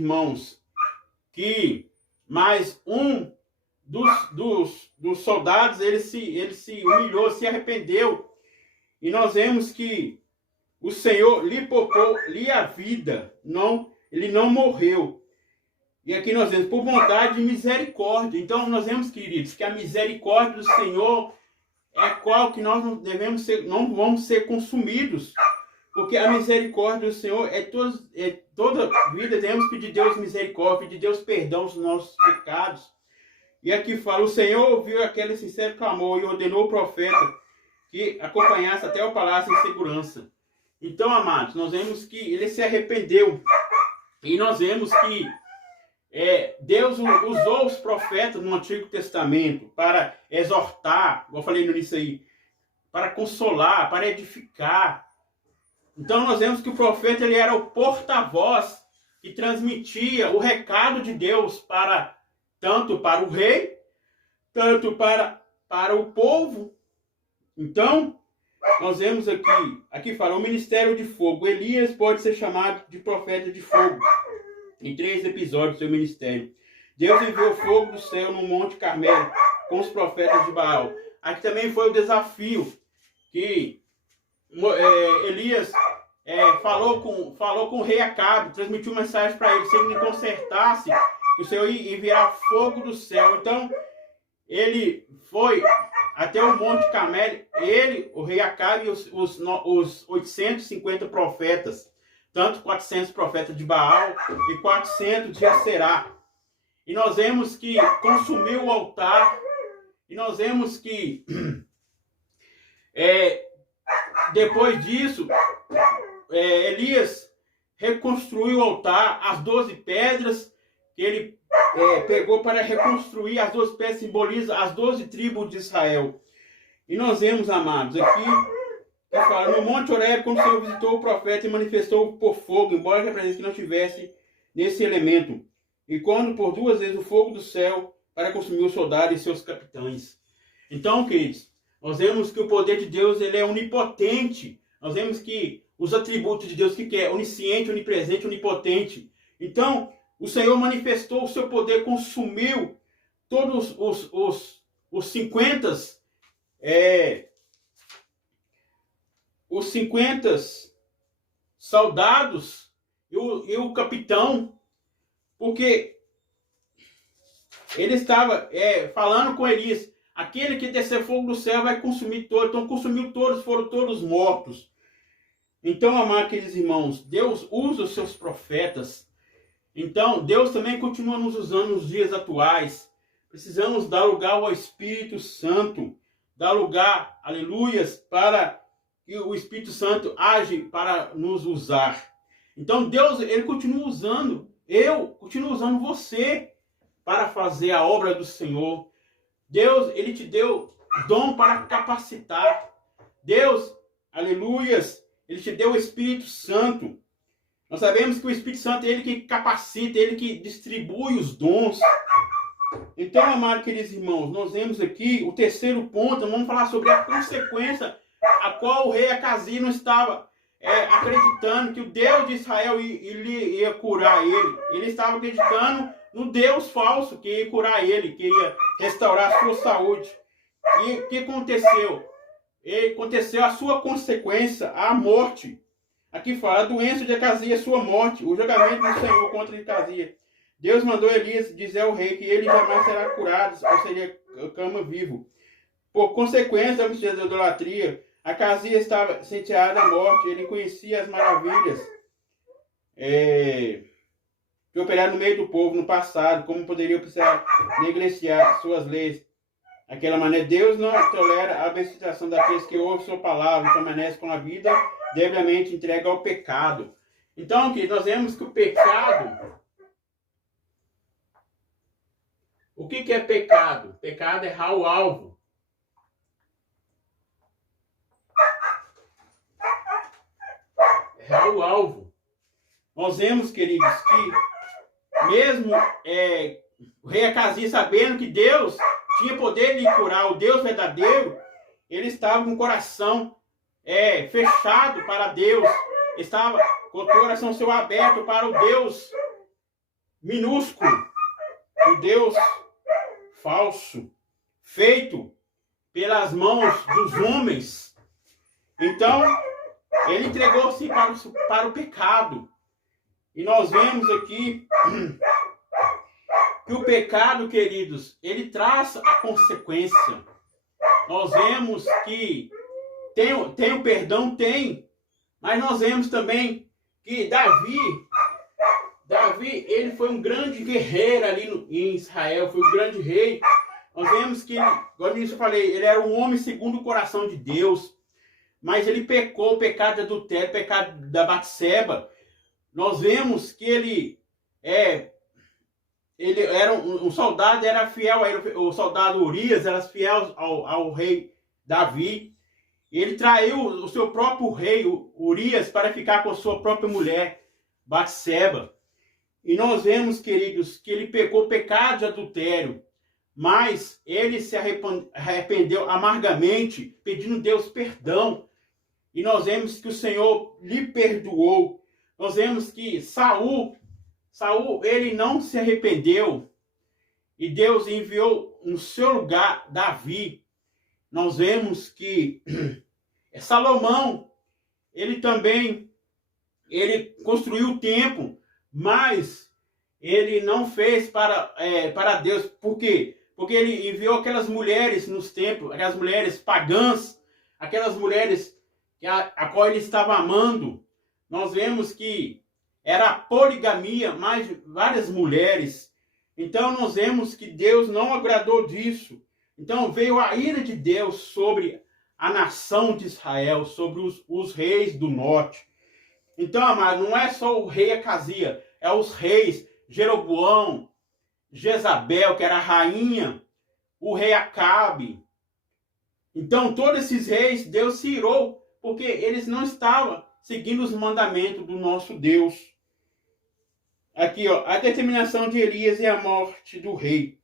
irmãos, que mais um dos soldados, ele se humilhou, se arrependeu. E nós vemos que o Senhor lhe poupou-lhe a vida. Ele não morreu. E aqui nós vemos, por bondade e misericórdia. Então nós vemos, queridos, que a misericórdia do Senhor é a qual que nós não vamos ser consumidos. Porque a misericórdia do Senhor toda vida devemos pedir a Deus misericórdia, pedir a Deus perdão dos nossos pecados. E aqui fala, o Senhor ouviu aquele sincero clamor e ordenou o profeta que acompanhasse até o palácio em segurança. Então, amados, nós vemos que ele se arrependeu. E nós vemos que Deus usou os profetas no Antigo Testamento para exortar, como eu falei no início aí, para consolar, para edificar. Então nós vemos que o profeta ele era o porta-voz que transmitia o recado de Deus tanto para o rei, tanto para o povo. Então, nós vemos aqui fala, o ministério de fogo. Elias pode ser chamado de profeta de fogo. Em 3 episódios do seu ministério. Deus enviou fogo do céu no Monte Carmelo com os profetas de Baal. Aqui também foi o desafio que Elias falou com o rei Acabe, transmitiu mensagem para ele, se ele não consertasse, o Senhor ia enviar fogo do céu. Então, ele foi até o Monte Carmelo, o rei Acabe e os 850 profetas, tanto 400 profetas de Baal e 400 de Aserá. E nós vemos que consumiu o altar, e nós vemos que depois disso, Elias reconstruiu o altar, as 12 pedras que ele pegou para reconstruir, as 12 pedras simbolizam as 12 tribos de Israel. E nós vemos, amados, aqui, que fala, no Monte Horebe, quando o Senhor visitou o profeta e manifestou por fogo, embora a presença que não estivesse nesse elemento. E quando por 2 vezes o fogo do céu para consumir os soldados e seus capitães. Então, queridos, nós vemos que o poder de Deus ele é onipotente. Nós vemos que os atributos de Deus, que é onisciente, onipresente, onipotente. Então, o Senhor manifestou o seu poder, consumiu todos os 50 soldados e o capitão, porque ele estava falando com Elias, aquele que descer fogo do céu vai consumir todos. Então consumiu todos, foram todos mortos. Então, amados queridos irmãos, Deus usa os seus profetas. Então, Deus também continua nos usando nos dias atuais. Precisamos dar lugar ao Espírito Santo, dar lugar, aleluias, para que o Espírito Santo age para nos usar. Então, Deus, ele continua usando, eu continuo usando você para fazer a obra do Senhor. Deus, ele te deu dom para capacitar. Deus, aleluias, ele te deu o Espírito Santo. Nós sabemos que o Espírito Santo é ele que capacita, ele que distribui os dons. Então, amados queridos irmãos, nós vemos aqui o terceiro ponto, vamos falar sobre a consequência a qual o rei Acazias não estava acreditando que o Deus de Israel ia curar ele. Ele estava acreditando no Deus falso que ia curar ele, que ia restaurar a sua saúde. E o que aconteceu? Aconteceu a sua consequência, a morte. Aqui fala, a doença de Acazias, sua morte, o julgamento do Senhor contra Acazias. Deus mandou Elias dizer ao rei que ele jamais será curado, ou seria cama vivo. Por consequência da idolatria, Acazias estava sentenciado à morte. Ele conhecia as maravilhas que operaram no meio do povo no passado, como poderiam precisar negligenciar suas leis. Daquela maneira, Deus não tolera a abstergação daqueles que ouvem sua palavra e permanecem com a vida devidamente entregue ao pecado. Então, aqui nós vemos que o pecado... O que é pecado? Pecado é errar o alvo. Errar o alvo. Nós vemos, queridos, que mesmo o rei Acazias, sabendo que Deus tinha poder de curar, o Deus verdadeiro, ele estava com o coração fechado para Deus, estava com o coração seu aberto para o Deus minúsculo, um Deus falso, feito pelas mãos dos homens. Então, ele entregou-se para o pecado. E nós vemos aqui que o pecado, queridos, ele traz a consequência. Nós vemos que tem o perdão, tem. Mas nós vemos também que Davi, ele foi um grande guerreiro ali em Israel, foi um grande rei. Nós vemos que, igual eu falei, ele era um homem segundo o coração de Deus. Mas ele pecou, o pecado de adultério, o pecado da Batseba. Nós vemos que ele era um soldado, era fiel, o soldado Urias era fiel ao rei Davi. Ele traiu o seu próprio rei, Urias, para ficar com a sua própria mulher, Batseba. E nós vemos, queridos, que ele pecou pecado de adultério, mas ele se arrependeu amargamente, pedindo a Deus perdão. E nós vemos que o Senhor lhe perdoou. Nós vemos que Saul, ele não se arrependeu. E Deus enviou no seu lugar Davi. Nós vemos que Salomão, ele construiu o templo, mas ele não fez para Deus. Por quê? Porque ele enviou aquelas mulheres nos templos, aquelas mulheres pagãs, aquelas mulheres a qual ele estava amando. Nós vemos que era poligamia, mais várias mulheres. Então nós vemos que Deus não agradou disso. Então veio a ira de Deus sobre a nação de Israel, sobre os reis do norte. Então, amado, não é só o rei Acazia, é os reis Jeroboão, Jezabel, que era a rainha, o rei Acabe. Então, todos esses reis, Deus se irou, porque eles não estavam seguindo os mandamentos do nosso Deus. Aqui, ó, a determinação de Elias e a morte do rei.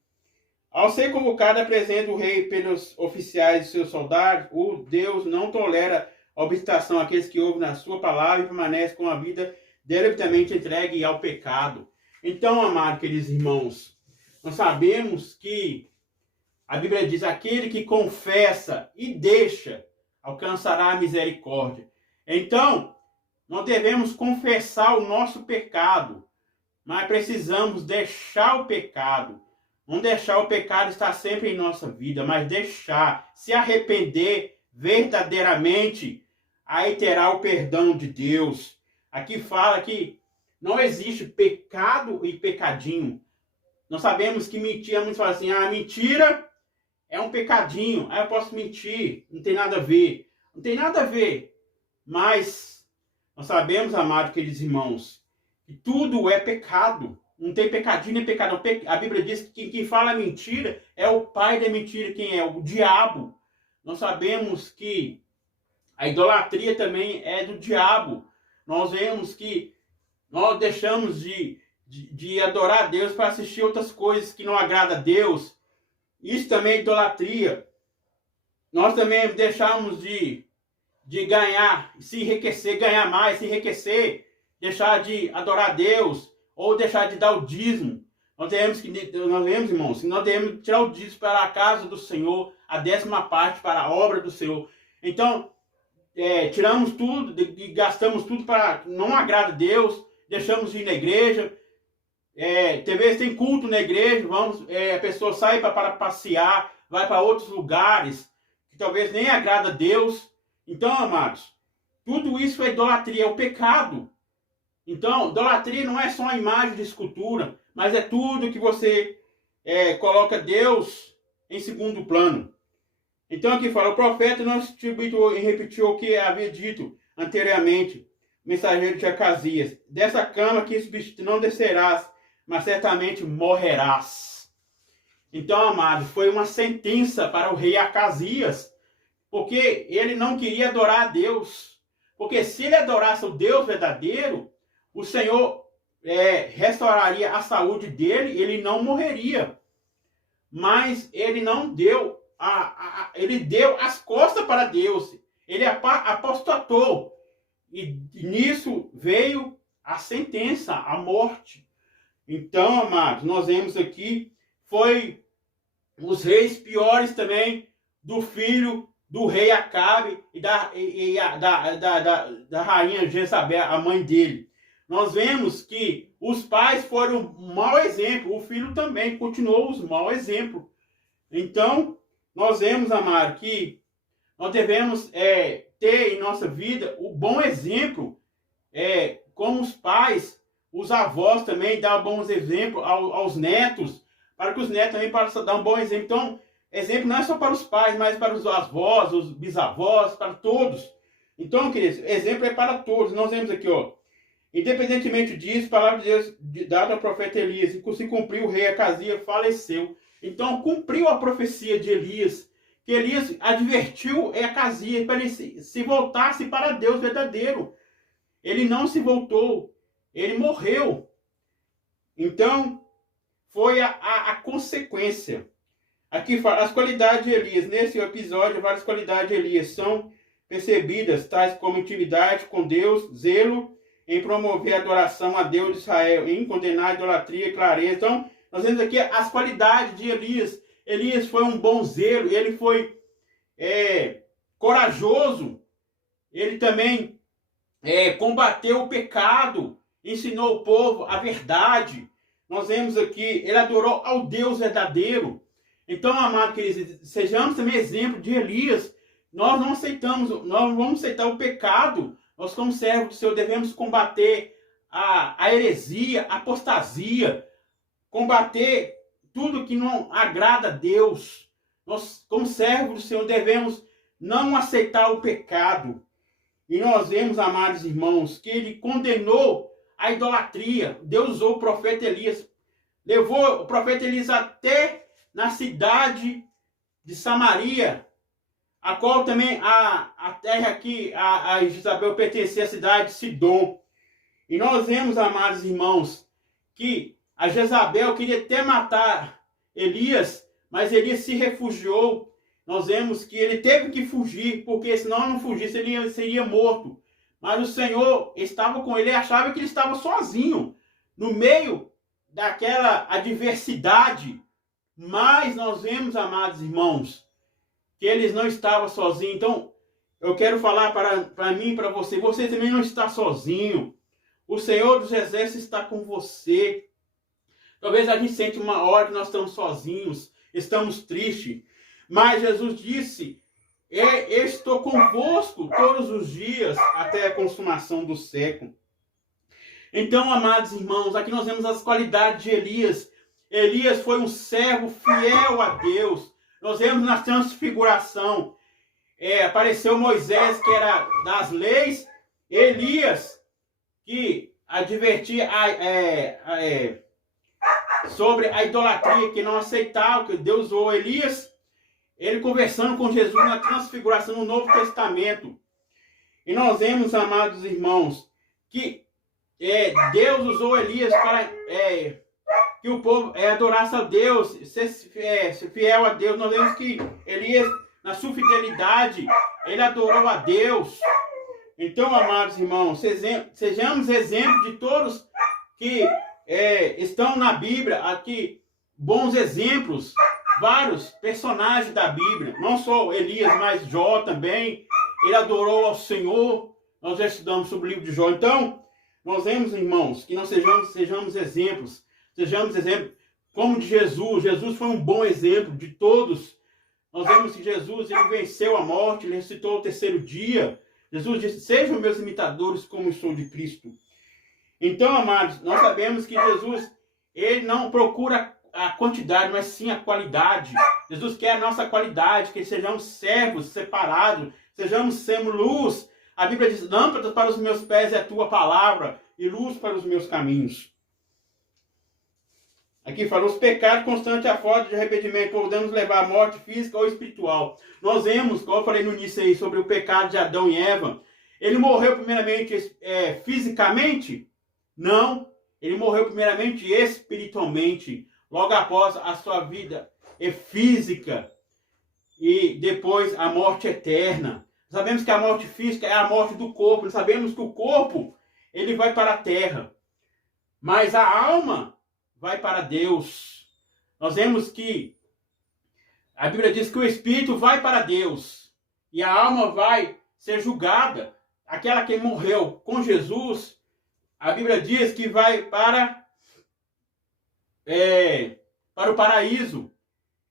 Ao ser convocado à presença do rei pelos oficiais e seus soldados, o Deus não tolera a obstinação àqueles que ouvem na sua palavra e permanecem com a vida deliberadamente entregue ao pecado. Então, amados, queridos irmãos, nós sabemos que a Bíblia diz: aquele que confessa e deixa alcançará a misericórdia. Então, nós devemos confessar o nosso pecado, mas precisamos deixar o pecado. Não deixar o pecado estar sempre em nossa vida, mas deixar, se arrepender verdadeiramente, aí terá o perdão de Deus. Aqui fala que não existe pecado e pecadinho. Nós sabemos que mentira, muitos falam assim: mentira é um pecadinho, eu posso mentir, não tem nada a ver. Não tem nada a ver, mas nós sabemos, amados queridos irmãos, que tudo é pecado. Não tem pecadinho nem pecado. A Bíblia diz que quem fala mentira é o pai da mentira. Quem é? O diabo. Nós sabemos que a idolatria também é do diabo. Nós vemos que nós deixamos de adorar a Deus para assistir outras coisas que não agradam a Deus. Isso também é idolatria. Nós também deixamos de ganhar, se enriquecer, ganhar mais, se enriquecer, deixar de adorar a Deus, ou deixar de dar o dízimo. Nós vemos, irmãos, que nós devemos tirar o dízimo para a casa do Senhor, a 10ª parte para a obra do Senhor. Então, tiramos tudo e gastamos tudo para não agrada a Deus, deixamos de ir na igreja. Talvez tem culto na igreja, a pessoa sai para passear, vai para outros lugares, que talvez nem agrada a Deus. Então, amados, tudo isso é idolatria, é o pecado. Então, idolatria não é só a imagem de escultura, mas é tudo que você coloca Deus em segundo plano. Então aqui fala: o profeta não substituiu e repetiu o que havia dito anteriormente, o mensageiro de Acasias: dessa cama que não descerás, mas certamente morrerás. Então, amado, foi uma sentença para o rei Acasias, porque ele não queria adorar a Deus. Porque se ele adorasse o Deus verdadeiro, o Senhor restauraria a saúde dele e ele não morreria. Mas ele não deu, ele deu as costas para Deus. Ele apostatou. E nisso veio a sentença, a morte. Então, amados, nós vemos aqui, foi os reis piores também do filho do rei Acabe e da rainha Jezabel, a mãe dele. Nós vemos que os pais foram um mau exemplo, o filho também continuou os mau exemplo. Então, nós vemos, amado, que nós devemos ter em nossa vida o bom exemplo, como os pais, os avós também dão bons exemplos aos netos, para que os netos também possam dar um bom exemplo. Então, exemplo não é só para os pais, mas para os avós, os bisavós, para todos. Então, queridos, exemplo é para todos. Nós vemos aqui, ó, independentemente disso, a palavra de Deus dada ao profeta Elias, e se cumpriu, o rei Acasias faleceu. Então, cumpriu a profecia de Elias, que Elias advertiu Acasias para ele se voltasse para Deus verdadeiro. Ele não se voltou, ele morreu. Então, foi a consequência. Aqui fala as qualidades de Elias. Nesse episódio, várias qualidades de Elias são percebidas, tais como intimidade com Deus, zelo em promover a adoração a Deus de Israel, em condenar a idolatria e clareza. Então, nós vemos aqui as qualidades de Elias. Elias foi um bom zelo, ele foi corajoso, ele também combateu o pecado, ensinou o povo a verdade. Nós vemos aqui, ele adorou ao Deus verdadeiro. Então, amado queridos, sejamos também exemplo de Elias. Nós não vamos aceitar o pecado. Nós, como servos do Senhor, devemos combater a heresia, a apostasia, combater tudo que não agrada a Deus. Nós, como servos do Senhor, devemos não aceitar o pecado. E nós vemos, amados irmãos, que ele condenou a idolatria. Deus usou o profeta Elias, levou o profeta Elias até na cidade de Samaria, a qual também a terra que a Jezabel pertencia à cidade de Sidom. E nós vemos, amados irmãos, que a Jezabel queria até matar Elias, mas Elias se refugiou. Nós vemos que ele teve que fugir, porque senão não fugisse ele seria morto. Mas o Senhor estava com ele, achava que ele estava sozinho, no meio daquela adversidade. Mas nós vemos, amados irmãos, que eles não estavam sozinhos. Então, eu quero falar para mim e para você, você também não está sozinho. O Senhor dos Exércitos está com você. Talvez a gente sente uma hora que nós estamos sozinhos, estamos tristes. Mas Jesus disse, eu estou convosco todos os dias até a consumação do século. Então, amados irmãos, aqui nós vemos as qualidades de Elias. Elias foi um servo fiel a Deus. Nós vemos na transfiguração. Apareceu Moisés, que era das leis. Elias, que advertia sobre a idolatria, que não aceitava, que Deus usou Elias. Ele conversando com Jesus na transfiguração no Novo Testamento. E nós vemos, amados irmãos, que Deus usou Elias para que o povo adorasse a Deus, ser fiel a Deus. Nós vemos que Elias, na sua fidelidade, ele adorou a Deus. Então, amados irmãos, sejamos exemplo de todos que estão na Bíblia, aqui, bons exemplos, vários personagens da Bíblia, não só Elias, mas Jó também, ele adorou ao Senhor. Nós já estudamos sobre o livro de Jó. Então, nós vemos, irmãos, que nós sejamos exemplos, como de Jesus. Jesus foi um bom exemplo de todos. Nós vemos que Jesus, ele venceu a morte, ele ressuscitou ao terceiro dia. Jesus disse, sejam meus imitadores como eu sou de Cristo. Então, amados, nós sabemos que Jesus, ele não procura a quantidade, mas sim a qualidade. Jesus quer a nossa qualidade, que sejamos servos separados, sejamos luz. A Bíblia diz, lâmpada para os meus pés é a tua palavra e luz para os meus caminhos. Aqui fala, os pecados constantes e a falta de arrependimento podemos levar à morte física ou espiritual. Nós vemos, como eu falei no início aí, sobre o pecado de Adão e Eva. Ele morreu primeiramente fisicamente? Não. Ele morreu primeiramente espiritualmente. Logo após a sua vida física e depois a morte eterna. Sabemos que a morte física é a morte do corpo. Nós sabemos que o corpo ele vai para a terra. Mas a alma vai para Deus. Nós vemos que a Bíblia diz que o espírito vai para Deus e a alma vai ser julgada. Aquela que morreu com Jesus, a Bíblia diz que vai para o paraíso.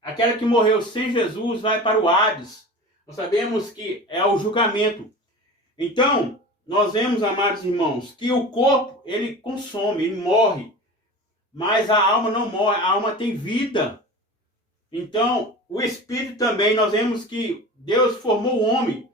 Aquela que morreu sem Jesus vai para o Hades. Nós sabemos que é o julgamento. Então, nós vemos, amados irmãos, que o corpo, ele consome, ele morre. Mas a alma não morre, a alma tem vida. Então, o espírito também, nós vemos que Deus formou o homem.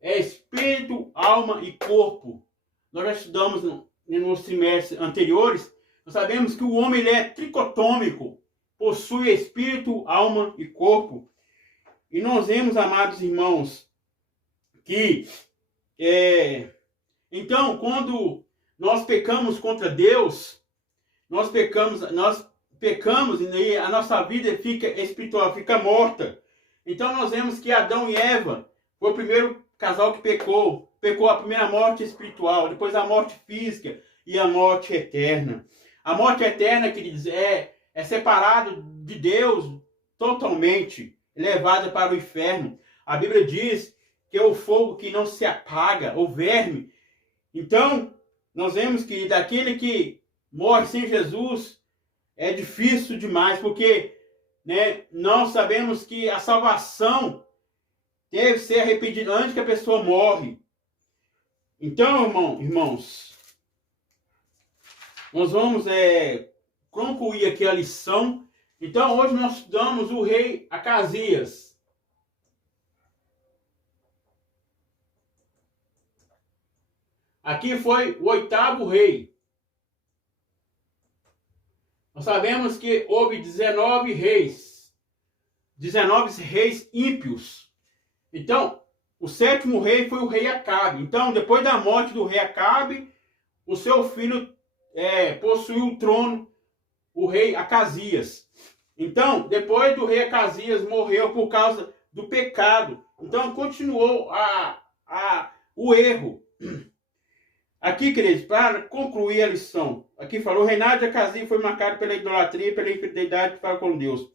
É espírito, alma e corpo. Nós já estudamos nos trimestres anteriores. Nós sabemos que o homem ele é tricotômico. Possui espírito, alma e corpo. E nós vemos, amados irmãos, que então, quando nós pecamos contra Deus, nós pecamos e a nossa vida fica espiritual, fica morta. Então nós vemos que Adão e Eva foi o primeiro casal que pecou a primeira morte espiritual, depois a morte física e a morte eterna. A morte eterna, queridos, é separado de Deus totalmente, levado para o inferno. A Bíblia diz que é o fogo que não se apaga, o verme. Então, nós vemos que daquele que morre sem Jesus é difícil demais, porque nós sabemos que a salvação deve ser arrependida antes que a pessoa morre. Então, irmãos, nós vamos concluir aqui a lição. Então, hoje nós estudamos o rei Acasias. Aqui foi o 8º rei. Nós sabemos que houve 19 reis. 19 reis ímpios. Então, o 7º rei foi o rei Acabe. Então, depois da morte do rei Acabe, o seu filho possuiu o trono, o rei Acasias. Então, depois do rei Acasias morreu por causa do pecado. Então, continuou o erro. Aqui, queridos, para concluir a lição, aqui falou, o reinado de Acasias foi marcado pela idolatria e pela infidelidade para com Deus.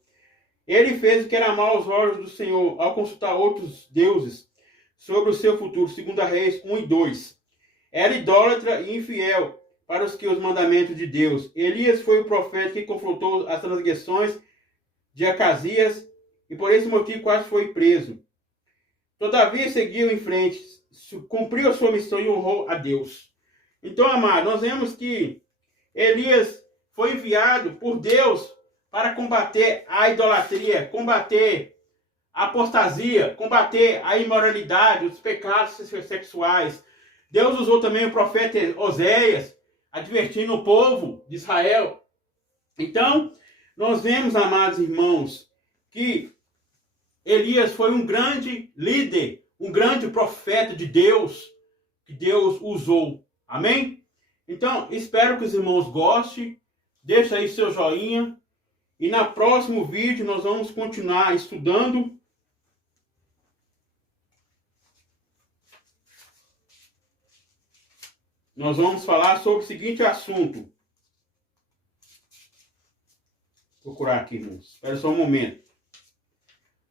Ele fez o que era mal aos olhos do Senhor, ao consultar outros deuses sobre o seu futuro, 2 Reis 1 e 2. Era idólatra e infiel para os mandamentos de Deus. Elias foi o profeta que confrontou as transgressões de Acasias e por esse motivo quase foi preso. Todavia seguiu em frente, cumpriu a sua missão e honrou a Deus. Então, amado, nós vemos que Elias foi enviado por Deus para combater a idolatria, combater a apostasia, combater a imoralidade, os pecados sexuais. Deus usou também o profeta Oséias, advertindo o povo de Israel. Então, nós vemos, amados irmãos, que Elias foi um grande líder, um grande profeta de Deus, que Deus usou. Amém? Então, espero que os irmãos gostem. Deixa aí seu joinha. E no próximo vídeo nós vamos continuar estudando. Nós vamos falar sobre o seguinte assunto. Vou procurar aqui, irmãos. Espera só um momento.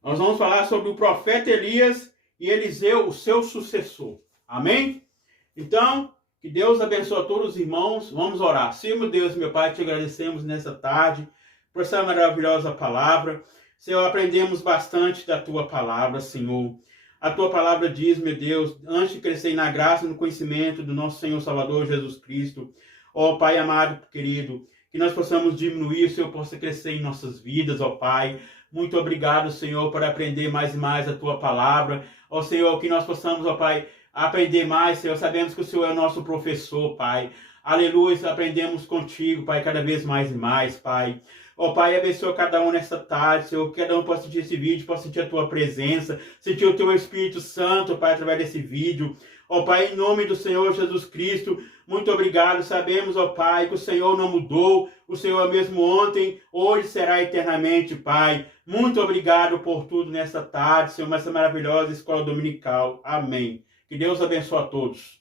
Nós vamos falar sobre o profeta Elias e Eliseu, o seu sucessor. Amém? Então, que Deus abençoe a todos os irmãos. Vamos orar. Senhor, meu Deus, meu Pai, te agradecemos nessa tarde por essa maravilhosa palavra. Senhor, aprendemos bastante da tua palavra, Senhor. A tua palavra diz, meu Deus, antes de crescer na graça e no conhecimento do nosso Senhor Salvador Jesus Cristo, ó Pai amado, querido, que nós possamos diminuir, o Senhor possa crescer em nossas vidas, ó Pai. Muito obrigado, Senhor, por aprender mais e mais a tua palavra. Ó Senhor, que nós possamos, ó Pai, aprender mais, Senhor. Sabemos que o Senhor é o nosso professor, Pai. Aleluia, aprendemos contigo, Pai, cada vez mais e mais, Pai. Ó Pai, abençoa cada um nessa tarde, Senhor, que cada um possa sentir esse vídeo, possa sentir a tua presença, sentir o teu Espírito Santo, Pai, através desse vídeo. Ó Pai, em nome do Senhor Jesus Cristo, muito obrigado. Sabemos, ó Pai, que o Senhor não mudou, o Senhor é mesmo ontem, hoje será eternamente, Pai. Muito obrigado por tudo nessa tarde, Senhor, nessa maravilhosa escola dominical. Amém. Que Deus abençoe a todos.